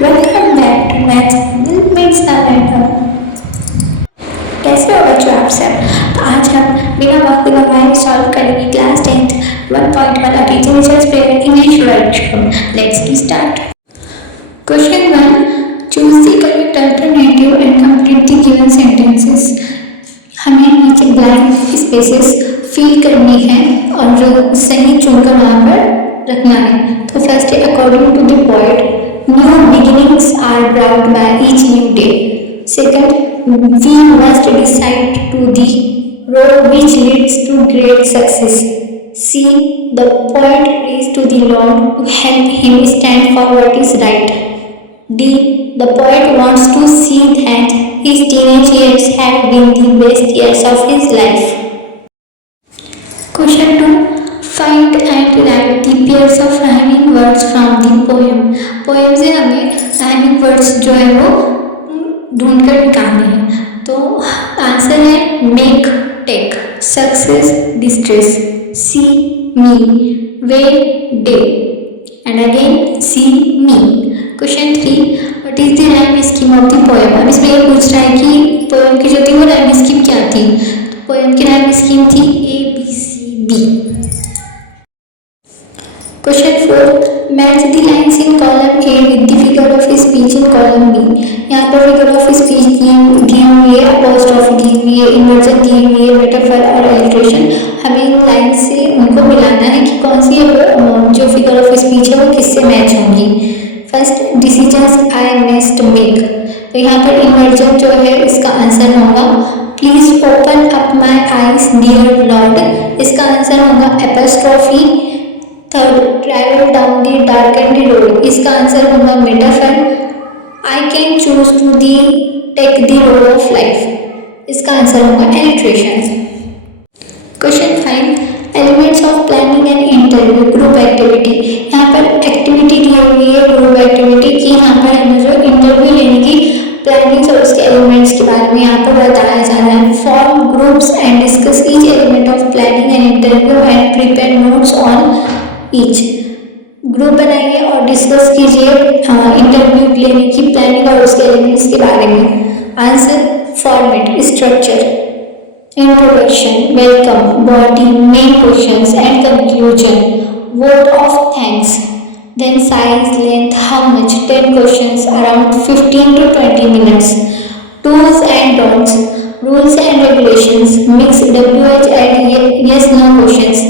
Welcome back to maths makes the matter. कैसे हो बच्चों आप सब। तो आज हम बिना वक्त गवाए सॉल्व करेंगे क्लास 10th 1 वाला teachers prayer English workshop. Let's start. Question 1, choose the correct alternative and complete the given sentences. हमें नीचे ब्लैंक स्पेसेस फिल करनी है और सही चुनकर वहाँ पर रखना है। तो फर्स्ट है according to the poet, new beginnings are brought by each new day. Second, we must decide to the road which leads to great success. C, the poet prays to the Lord to help him stand for what is right. D, the poet wants to see that his teenage years have been the best years of his life. Question 2, find and write the pairs of rhyming words from the poem. Poem से हमें rhyming words जो है वो ढूंढ कर निकालने हैं। तो आंसर है make, take, success, distress, see me, way, day and again see me. Question 3, what is the rhyme scheme of the poem. अब इसमें ये पूछ रहा है कि पोएम की जो थी वो राइम स्कीम क्या थी। तो पोएम की राइम स्कीम थी ABCB। Question 4, match the lines in column A with the figure of speech in column B। यहाँ पर figure of speech दी हुई है, apostrophe दी हुई है, inversion दी हुई है, metaphor और illustration। हमें इन लाइन से उनको मिलाना है कि कौन सी है वो जो figure of speech है वो किससे मैच होंगी। First, decisions I must make। तो यहाँ पर inversion जो है इसका आंसर होगा please open up my eyes dear lord. इसका आंसर होगा apostrophe। Third, travel down the dark and road. इसका आंसर होगा metaphor. I can choose to the take the road of life. इसका आंसर होगा alliteration. Question 5, elements of planning and interview group activity. यहाँ पर एक्टिविटी दी हुई है group activity की। यहाँ पर हमें जो इंटरव्यू लेने की प्लानिंग और उसके एलिमेंट्स के बारे में यहाँ पर बताया जा रहा है। Form groups and discuss each element of planning and interview and prepare notes on each. Group बनाइए और डिस्कस कीजिए इंटरव्यू लेने की प्लानिंग और उसके एलिमेंट्स के बारे में। Answer, format, structure, introduction, welcome, body, main questions and conclusion, vote of thanks, then size, length, how much, 10 questions, around 15 to 20 minutes, do's and don'ts, rules and regulations, mix WH and yes no questions,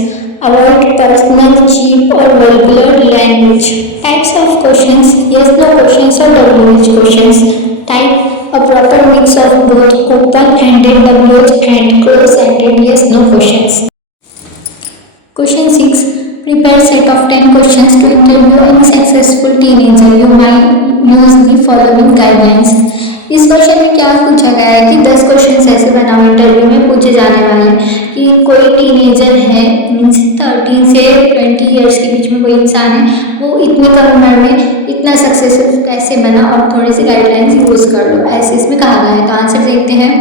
avoid personal, cheap or vulgar language, types of questions, yes no questions or WH questions, type, a proper mix of both open-ended WH and close-ended yes no questions. Question 6, prepare set of 10 questions to interview any successful teenager. You might use the following guidelines. इस क्वेश्चन में क्या पूछा गया है कि 10 क्वेश्चंस ऐसे बनाओ इंटरव्यू में पूछे जाने वाले हैं कि कोई टीनेजर है मीन्स 13 से 20 ईयर्स के बीच में कोई इंसान है, वो इतनी कम उम्र में इतना सक्सेसफुल कैसे बना और थोड़े से गाइडलाइंस यूज कर लो, ऐसे इसमें कहा गया है। तो आंसर देखते हैं,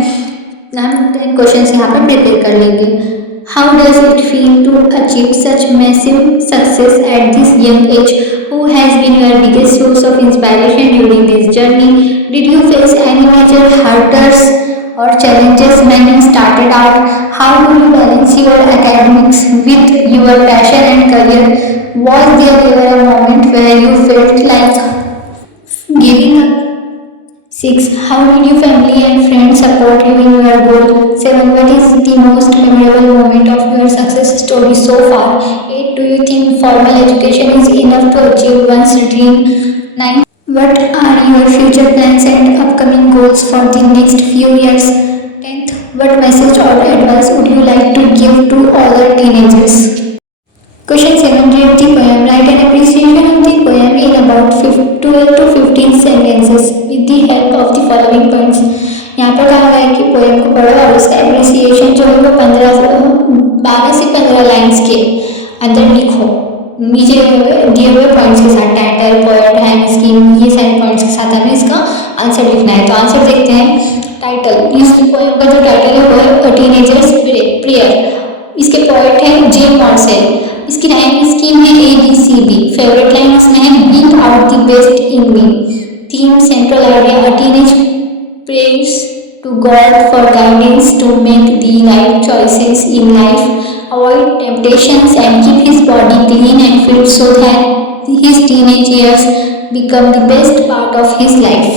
हम 10 क्वेश्चन यहाँ पर प्रिपेयर कर लेंगे। How does it feel to achieve such massive success at this young age? Who has been your biggest source of inspiration during this journey? Did you face any major hurdles or challenges when you started out? How do you balance your academics with your passion and career? Was there ever a moment where you felt like giving up? 6. How did your family and friends support you in your goal? 7. What is the most memorable moment of your success story so far? 8. Do you think formal education is enough to achieve one's dream? 9. What are your future plans and upcoming goals for the next few years? 10th. What message or advice would you like to give to other teenagers? Question 7, read the poem. Write an appreciation of the poem in about 12 to 15 sentences with the help of the following points. यहाँ पर कहा गया है कि पोएम को पढ़ो और उसका एप्रिसिएशन जो है वो 12 से 15 लाइन्स के अंदर लिखो। नीचे दिए हुए पॉइंट्स के साथ, टाइटल, पोएट, हैम स्कीम, ये सारे पॉइंट्स के साथ हमें इसका आंसर लिखना है। तो आंसर देखते हैं। टाइटल, इस पोएम का जो टाइटल है वो है टीनेजर्स प्रेयर। इसके पोएट है जे मॉर्सेल। इसकी राइम स्कीम है ABCD। फेवरेट लाइन इसमें है beat out the best in me. Theme central idea: a teenage prays to God for guidance to make the right choices in life, avoid temptations, and keep his body clean and fit so that his teenage years become the best part of his life.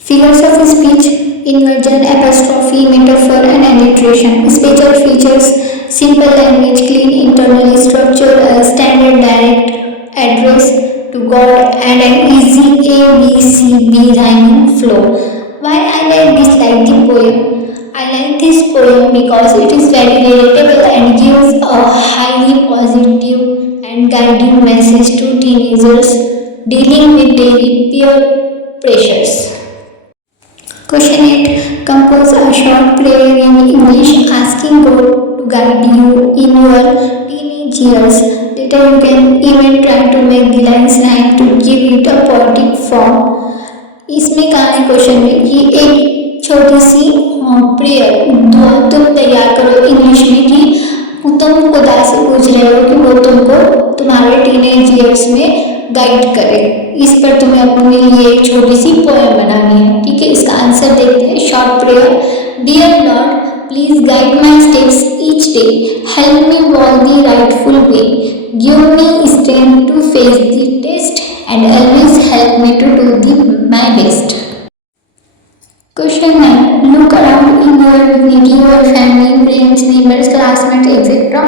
Figures of speech: inversion, apostrophe, metaphor, and alliteration. Special features: simple language, clean internal structure, a standard direct address to God, and an easy ABCD rhyming flow. Why I like the poem? I like this poem because it is very relatable and gives a highly positive and guiding message to teenagers dealing with daily peer pressures. Question 8. Compose a short prayer in English asking God to guide you in your teenage years. Later you can even try to make the lines rhyme to give it a poetic form. इसमें कहा है क्वेश्चन में कि एक छोटी सी प्रेयर तुम तैयार करो इंग्लिश में कि तुम खुदा से पूछ रहे हो कि वो तुमको तुम्हारे टीनेज ईयर्स में गाइड करे। इस पर तुम्हें अपने लिए एक छोटी सी पोएम बनानी है। ठीक है, इसका आंसर देखते हैं। Short prayer: dear lord, please guide my steps each day, help me walk the rightful way, give me strength to face the test and always help me to do my best. Question 9. Look around in your vicinity, your family, friends, neighbors, classmates, etc.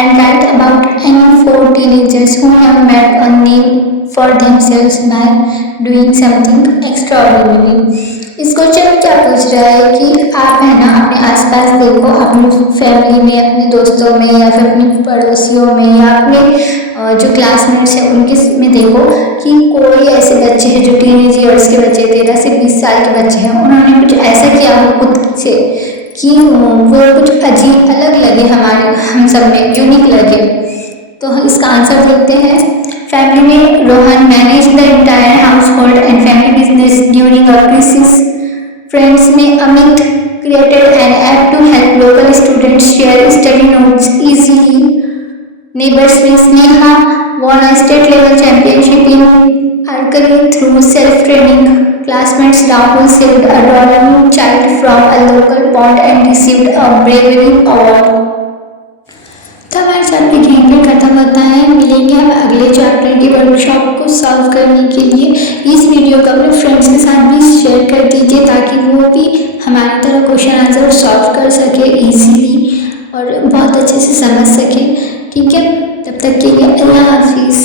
and write about any 4 teenagers who have made a name for themselves by doing something extraordinary. इस क्वेश्चन में क्या पूछ रहा है कि आप है ना अपने आसपास देखो, अपनी फैमिली में, अपने दोस्तों में या फिर अपने पड़ोसियों में या अपने जो क्लासमेट्स हैं उनके में देखो कि कोई ऐसे बच्चे हैं जो टीनेज ईयर्स के बच्चे, 13 से 20 साल के बच्चे हैं, उन्होंने कुछ ऐसा किया हो खुद से कि वो कुछ अजीब अलग लगे, हम सब में यूनिक लगे। तो इसका आंसर देखते हैं। फैमिली में Rohan manage the entire house hold and family business during a crisis. Friends में Amit created an app to help local students share study notes easily. Neighbors में Sneha won a state level championship in archery through self-training. Classmates Rahul saved a drowning child from a local pond and received a bravery award. तो हमारे चैप्टर यहीं पे खत्म होता है। मिलेंगे हम अगले चैप्टर की वर्कशॉप को सॉल्व करने के लिए। इस वीडियो को अपने फ्रेंड्स के साथ भी शेयर कर दीजिए ताकि वो भी हमारी तरह क्वेश्चन आंसर सॉल्व कर सके इजीली और बहुत अच्छे से समझ सके। ठीक है, तब तक के लिए अल्लाह हाफिज़।